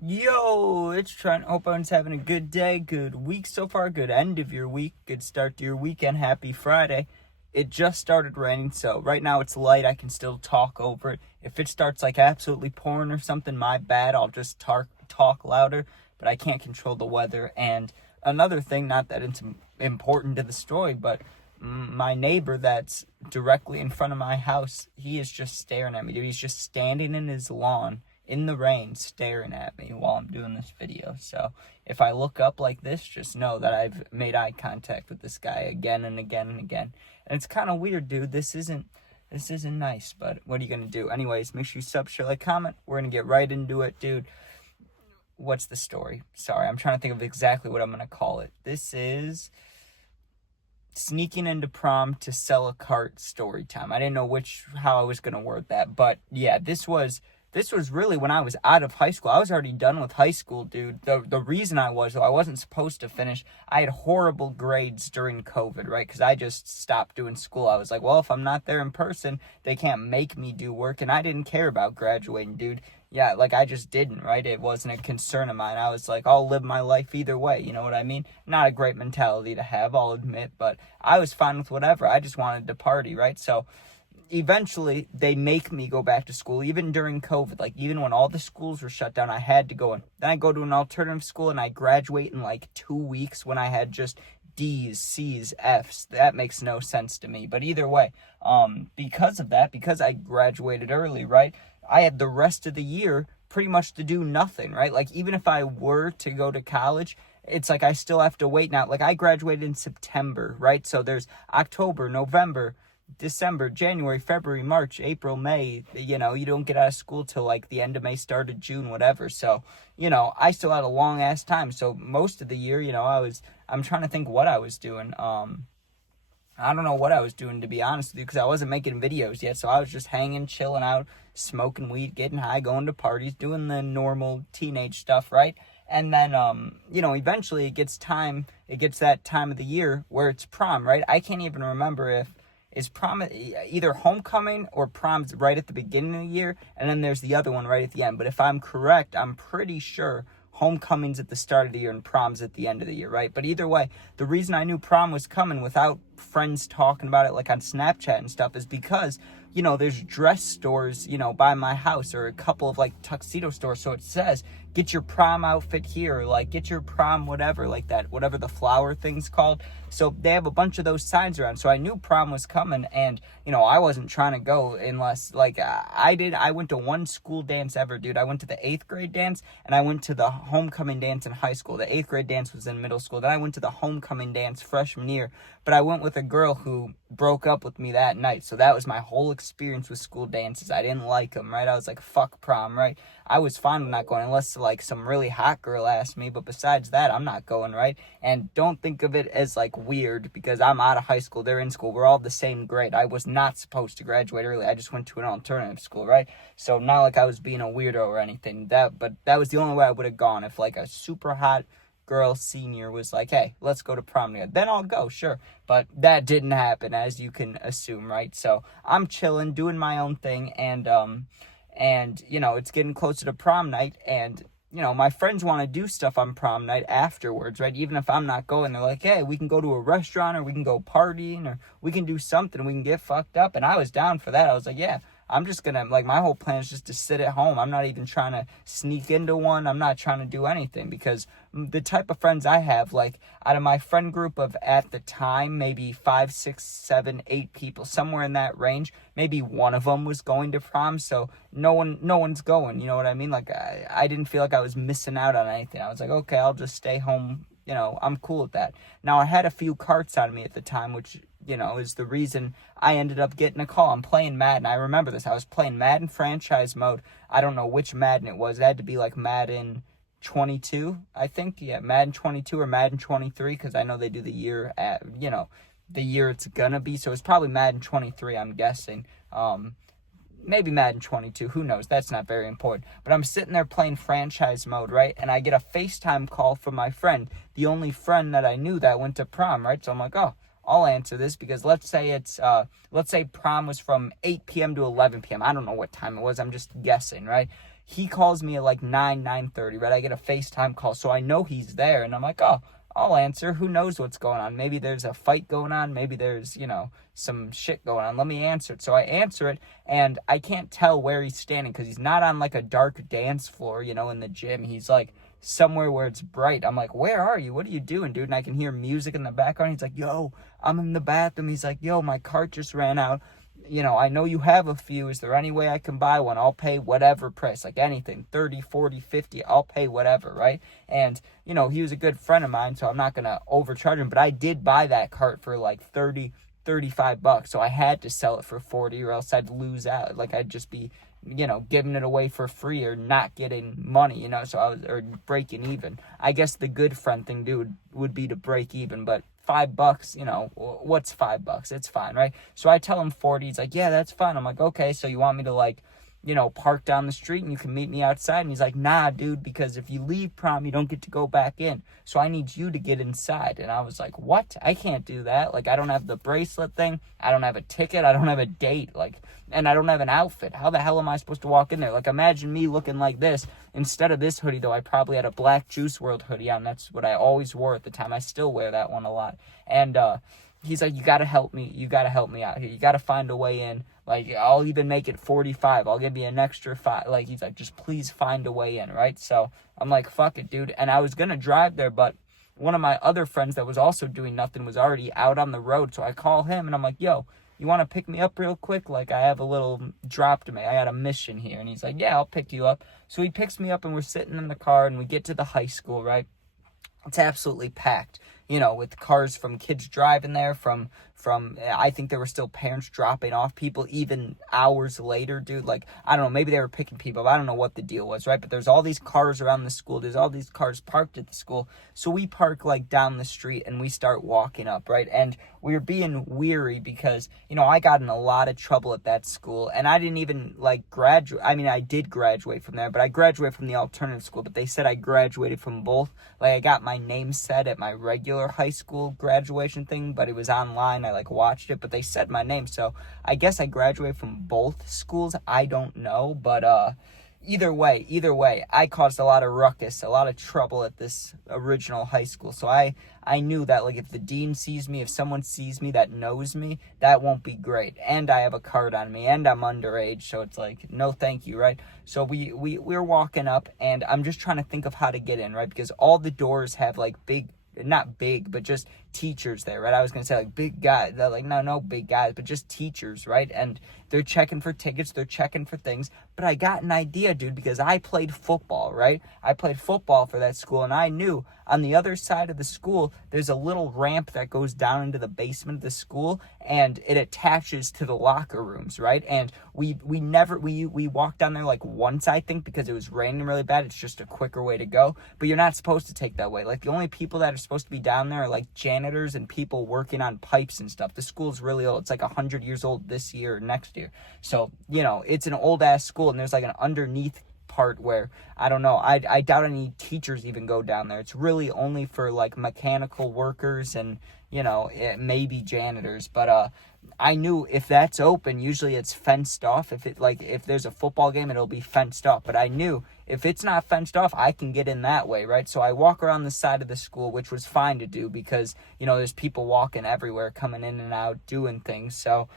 Yo, it's Trent. Hope everyone's having a good day, good week so far, good end of your week, good start to your weekend. Happy Friday. It just started raining, so right now it's light. I can still talk over it. If it starts like absolutely pouring or something, my bad. I'll just talk louder, but I can't control the weather. And another thing, not that it's important to the story, but my neighbor that's directly in front of my house, he is just staring at me, dude. He's just standing in his lawn in the rain staring at me while I'm doing this video. So if I look up like this, just know that I've made eye contact with this guy again and again and again. And it's kind of weird, dude. This isn't nice, but what are you going to do? Anyways, make sure you sub, share, like, comment. We're going to get right into it, dude. What's the story? Sorry, I'm trying to think of exactly what I'm going to call it. This is sneaking into prom to sell a cart story time. I didn't know how I was going to word that, but yeah, this was really when I was out of high school. I was already done with high school, dude. The reason I wasn't supposed to finish. I had horrible grades during COVID, right? Because I just stopped doing school. I was like, well, if I'm not there in person, they can't make me do work. And I didn't care about graduating, dude. Yeah, like I just didn't, right? It wasn't a concern of mine. I was like, I'll live my life either way. You know what I mean? Not a great mentality to have, I'll admit. But I was fine with whatever. I just wanted to party, right? So eventually they make me go back to school, even during COVID. Like, even when all the schools were shut down, I had to go in. Then I go to an alternative school and I graduate in like 2 weeks when I had just D's, C's, F's. That makes no sense to me. But either way, because of that, because I graduated early, right, I had the rest of the year pretty much to do nothing, right? Like, even if I were to go to college, it's like I still have to wait now. Like, I graduated in September, right? So there's October, November, December, January, February, March, April, May. You know, you don't get out of school till like the end of May, start of June, whatever. So, you know, I still had a long ass time. So most of the year, you know, I'm trying to think what I was doing. I don't know what I was doing, to be honest with you, because I wasn't making videos yet. So I was just hanging, chilling out, smoking weed, getting high, going to parties, doing the normal teenage stuff, right? And then, you know, eventually it gets that time of the year where it's prom, right? I can't even remember if is prom either homecoming or prom's right at the beginning of the year, and then there's the other one right at the end. But if I'm correct, I'm pretty sure homecoming's at the start of the year and prom's at the end of the year, right? But either way, the reason I knew prom was coming without friends talking about it like on Snapchat and stuff is because, you know, there's dress stores, you know, by my house, or a couple of like tuxedo stores. So it says, get your prom outfit here, or like get your prom whatever, like that, whatever the flower thing's called. So they have a bunch of those signs around. So I knew prom was coming, and, you know, I wasn't trying to go unless, like, I went to one school dance ever, dude. I went to the 8th grade dance, and I went to the homecoming dance in high school. The 8th grade dance was in middle school. Then I went to the homecoming dance freshman year, but I went with a girl who broke up with me that night. So that was my whole experience with school dances. I didn't like them, right? I was like, fuck prom, right? I was fine with not going unless like some really hot girl asked me, but besides that, I'm not going, right? And don't think of it as like weird because I'm out of high school, they're in school, we're all the same grade. I was not supposed to graduate early. I just went to an alternative school, right? So not like I was being a weirdo or anything. But that was the only way I would have gone. If like a super hot girl senior was like, hey, let's go to prom together, then I'll go, sure. But that didn't happen, as you can assume, right? So I'm chilling, doing my own thing, and, you know, it's getting closer to prom night, and, you know, my friends want to do stuff on prom night afterwards, right? Even if I'm not going, they're like, hey, we can go to a restaurant, or we can go partying, or we can do something, we can get fucked up. And I was down for that. I was like, yeah, I'm just gonna, like, my whole plan is just to sit at home. I'm not even trying to sneak into one. I'm not trying to do anything, because the type of friends I have, like, out of my friend group of, at the time, maybe 5, 6, 7, 8 people, somewhere in that range, maybe one of them was going to prom, so no one's going, you know what I mean? Like, I didn't feel like I was missing out on anything. I was like, okay, I'll just stay home. You know, I'm cool with that. Now, I had a few carts on me at the time, which, you know, is the reason I ended up getting a call. I'm playing Madden. I remember this. I was playing Madden franchise mode. I don't know which Madden it was. It had to be like Madden 22, I think. Yeah, Madden 22 or Madden 23, because I know they do the year at, you know, the year it's gonna be. So it's probably Madden 23, I'm guessing. Maybe Madden 22, who knows? That's not very important. But I'm sitting there playing franchise mode, right? And I get a FaceTime call from my friend, the only friend that I knew that went to prom, right? So I'm like, oh, I'll answer this, because let's say prom was from 8 p.m. to 11 p.m. I don't know what time it was. I'm just guessing, right? he calls me at like 9:30, right? I get a FaceTime call, so I know he's there, and I'm like, oh, I'll answer. Who knows what's going on? Maybe there's a fight going on. Maybe there's, some shit going on. Let me answer it. So I answer it, and I can't tell where he's standing because he's not on like a dark dance floor, in the gym. He's like somewhere where it's bright. I'm like, where are you? What are you doing, dude? And I can hear music in the background. He's like, yo, I'm in the bathroom. He's like, yo, my cart just ran out. I know you have a few. Is there any way I can buy one? I'll pay whatever price, like anything, 30, 40, 50, I'll pay whatever, right? And, he was a good friend of mine, so I'm not going to overcharge him, but I did buy that cart for like 30, $35, so I had to sell it for 40 or else I'd lose out. Like, I'd just be, giving it away for free or not getting money, so or breaking even. I guess the good friend thing, dude, would be to break even, but $5, what's $5? It's fine, right? So I tell him 40. He's like, yeah, that's fine. I'm like, okay, so you want me to like, park down the street and you can meet me outside? And he's like, nah, dude, because if you leave prom, you don't get to go back in. So I need you to get inside. And I was like, what? I can't do that. Like, I don't have the bracelet thing. I don't have a ticket. I don't have a date. Like, and I don't have an outfit. How the hell am I supposed to walk in there? Like, imagine me looking like this. Instead of this hoodie, though, I probably had a black Juice WRLD hoodie on. That's what I always wore at the time. I still wear that one a lot. And he's like, you got to help me. You got to help me out here. You got to find a way in. Like, I'll even make it 45. I'll give you an extra 5. Like, he's like, just please find a way in, right? So I'm like, fuck it, dude. And I was going to drive there, but one of my other friends that was also doing nothing was already out on the road. So I call him, and I'm like, yo, you want to pick me up real quick? Like, I have a little drop to make. I got a mission here. And he's like, yeah, I'll pick you up. So he picks me up, and we're sitting in the car, and we get to the high school, right? It's absolutely packed, with cars from kids driving there, from I think there were still parents dropping off people even hours later, dude. Like, I don't know, maybe they were picking people up. I don't know what the deal was, right? But there's all these cars around the school. There's all these cars parked at the school. So we park like down the street and we start walking up, right? And we were being weary because, I got in a lot of trouble at that school, and I didn't even like graduate. I mean, I did graduate from there, but I graduated from the alternative school, but they said I graduated from both. Like, I got my name set at my regular high school graduation thing, but it was online. I like watched it, but they said my name. So I guess I graduated from both schools. I don't know, but either way, I caused a lot of ruckus, a lot of trouble at this original high school. So I knew that, like, if the dean sees me, if someone sees me that knows me, that won't be great. And I have a card on me, and I'm underage, so it's like, no thank you, right? So we're walking up, and I'm just trying to think of how to get in, right? Because all the doors have, like, not big, but just teachers there, right? I was going to say, like, big guys. They're like, no big guys, but just teachers, right? And they're checking for tickets. They're checking for things. But I got an idea, dude, because I played football, right? I played football for that school, and I knew on the other side of the school, there's a little ramp that goes down into the basement of the school, and it attaches to the locker rooms, right? And we walked down there like once, I think, because it was raining really bad. It's just a quicker way to go, but you're not supposed to take that way. Like, the only people that are supposed to be down there are like janitors and people working on pipes and stuff. The school's really old. It's like 100 years old this year or next year. So, it's an old ass school, and there's like an underneath part where, I don't know, I doubt any teachers even go down there. It's really only for like mechanical workers and, maybe janitors. But I knew if that's open, usually it's fenced off. If there's a football game, it'll be fenced off. But I knew if it's not fenced off, I can get in that way, right? So I walk around the side of the school, which was fine to do because, there's people walking everywhere, coming in and out, doing things. So,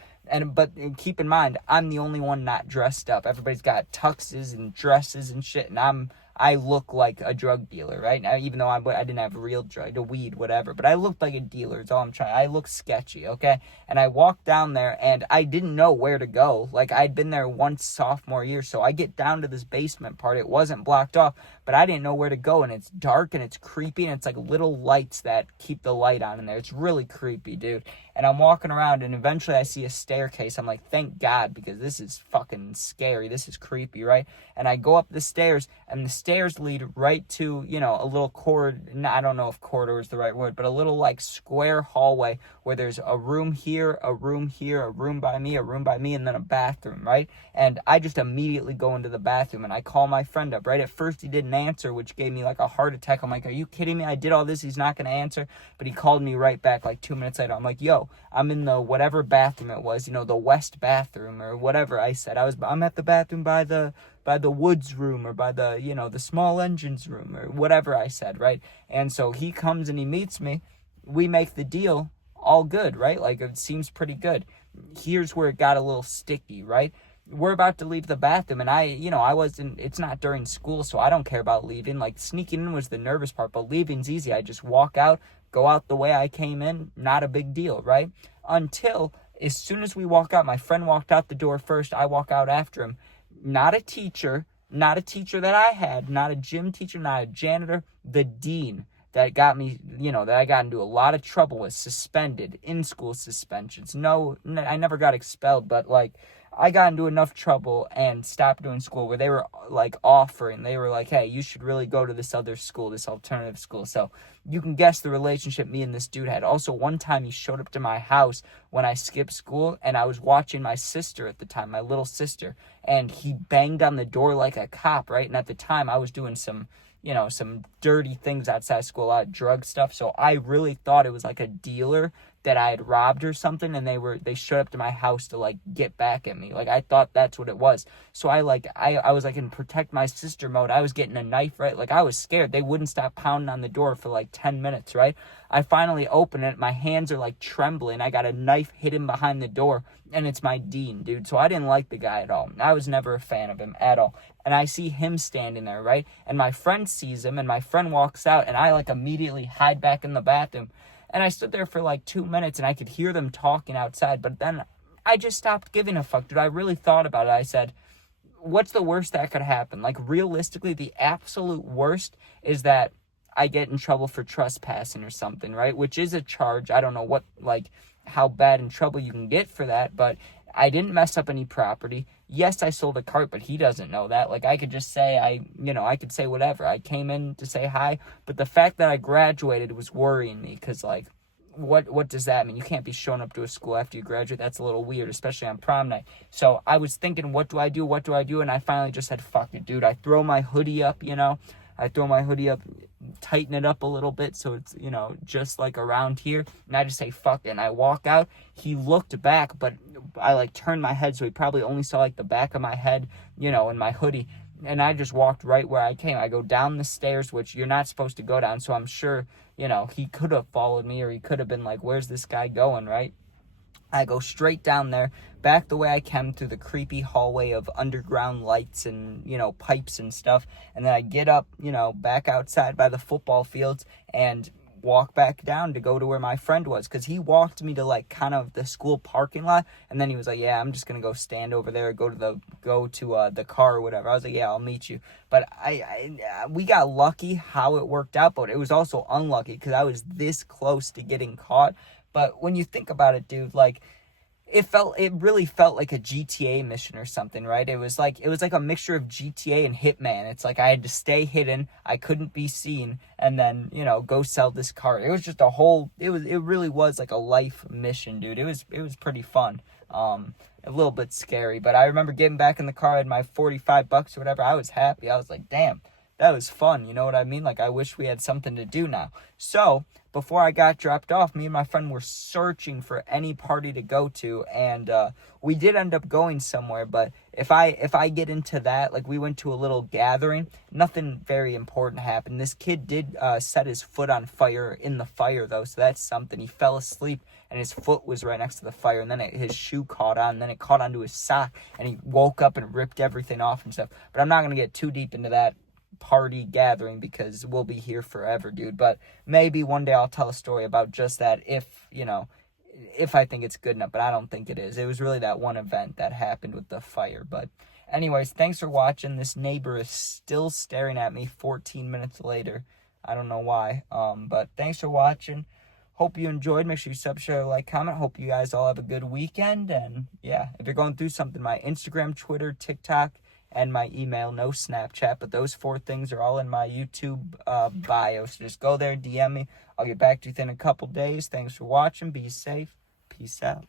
but keep in mind, I'm the only one not dressed up. Everybody's got tuxes and dresses and shit, and I look like a drug dealer, right? Now, even though I didn't have real drug, a weed, whatever, but I looked like a dealer. It's all I'm trying. I look sketchy, okay? And I walked down there, and I didn't know where to go. Like, I'd been there once sophomore year, so I get down to this basement part. It wasn't blocked off, but I didn't know where to go, and it's dark, and it's creepy, and it's like little lights that keep the light on in there. It's really creepy, dude. And I'm walking around, and eventually I see a staircase. I'm like, thank God, because this is fucking scary. This is creepy, right? And I go up the stairs, and the stairs lead right to, a little corridor. I don't know if corridor is the right word, but a little, like, square hallway where there's a room here, a room here, a room by me, and then a bathroom, right? And I just immediately go into the bathroom, and I call my friend up, right? At first, he didn't answer, which gave me, like, a heart attack. I'm like, are you kidding me? I did all this. He's not going to answer. But he called me right back, like, 2 minutes later. I'm like, yo, I'm in the whatever bathroom it was, the west bathroom or whatever I said. I'm at the bathroom by the by the woods room or by the, the small engines room or whatever I said, right? And so he comes and he meets me. We make the deal, all good, right? Like, it seems pretty good. Here's where it got a little sticky, right? We're about to leave the bathroom, and it's not during school, so I don't care about leaving. Like, sneaking in was the nervous part, but leaving's easy. I just walk out, go out the way I came in, not a big deal, right? Until, as soon as we walk out, my friend walked out the door first, I walk out after him. Not a teacher that I had, not a gym teacher, not a janitor, the dean that got me, that I got into a lot of trouble with, suspended, in-school suspensions. No, I never got expelled, but, like, I got into enough trouble and stopped doing school where they were, like, they were like, hey, you should really go to this other school, this alternative school. So you can guess the relationship me and this dude had. Also, one time he showed up to my house when I skipped school, and I was watching my sister at the time, my little sister, and he banged on the door like a cop, right? And at the time, I was doing some dirty things outside school, a lot of drug stuff. So I really thought it was like a dealer that I had robbed or something, and they showed up to my house to, like, get back at me. Like, I thought that's what it was. So I was like in protect my sister mode. I was getting a knife, right? Like, I was scared. They wouldn't stop pounding on the door for like 10 minutes, right? I finally open it. My hands are like trembling. I got a knife hidden behind the door, and it's my dean, dude. So I didn't like the guy at all. I was never a fan of him at all. And I see him standing there, right? And my friend sees him, and my friend walks out, and I, like, immediately hide back in the bathroom. And I stood there for like 2 minutes, and I could hear them talking outside. But then I just stopped giving a fuck, dude. I really thought about it. I said, what's the worst that could happen? Like, realistically, the absolute worst is that I get in trouble for trespassing or something, right? Which is a charge. I don't know how bad in trouble you can get for that, but I didn't mess up any property. Yes, I sold a cart, but he doesn't know that. Like, I could just say, I could say whatever. I came in to say hi, but the fact that I graduated was worrying me, because, like, what does that mean? You can't be showing up to a school after you graduate. That's a little weird, especially on prom night. So I was thinking, what do I do? And I finally just said, fuck it, dude. I throw my hoodie up, tighten it up a little bit so it's, just like around here. And I just say, fuck it. And I walk out. He looked back, but I, like, turned my head, so he probably only saw, like, the back of my head, in my hoodie. And I just walked right where I came. I go down the stairs, which you're not supposed to go down. So I'm sure, he could have followed me, or he could have been like, where's this guy going, right? I go straight down there, back the way I came, through the creepy hallway of underground lights and, pipes and stuff. And then I get up, back outside by the football fields and walk back down to go to where my friend was, because he walked me to, like, kind of the school parking lot, and then he was like, yeah, I'm just gonna go stand over there, go to the car or whatever. I was like, yeah, I'll meet you. But we got lucky how it worked out, but it was also unlucky because I was this close to getting caught. But when you think about it, dude, like, it really felt like a GTA mission or something, right? It was like a mixture of GTA and Hitman. It's like I had to stay hidden, I couldn't be seen, and then, go sell this car. It was just it really was like a life mission, dude. It was pretty fun. A little bit scary, but I remember getting back in the car, I had my $45 or whatever. I was happy. I was like, damn, that was fun. You know what I mean? Like, I wish we had something to do now. So before I got dropped off, me and my friend were searching for any party to go to, and we did end up going somewhere. But if I get into that, like, we went to a little gathering, nothing very important happened. This kid did set his foot on fire in the fire, though, so that's something. He fell asleep, and his foot was right next to the fire, and then his shoe caught on, and then it caught onto his sock, and he woke up and ripped everything off and stuff. But I'm not going to get too deep into that party gathering because we'll be here forever, dude. But maybe one day I'll tell a story about just that if I think it's good enough, but I don't think it is. It was really that one event that happened with the fire. But anyways, thanks for watching. This neighbor is still staring at me 14 minutes later. I don't know why. But thanks for watching. Hope you enjoyed. Make sure you sub, share, like, comment. Hope you guys all have a good weekend. And yeah, if you're going through something, my Instagram, Twitter, TikTok, and my email, no Snapchat, but those 4 things are all in my YouTube bio. So just go there, DM me. I'll get back to you within a couple days. Thanks for watching. Be safe. Peace out.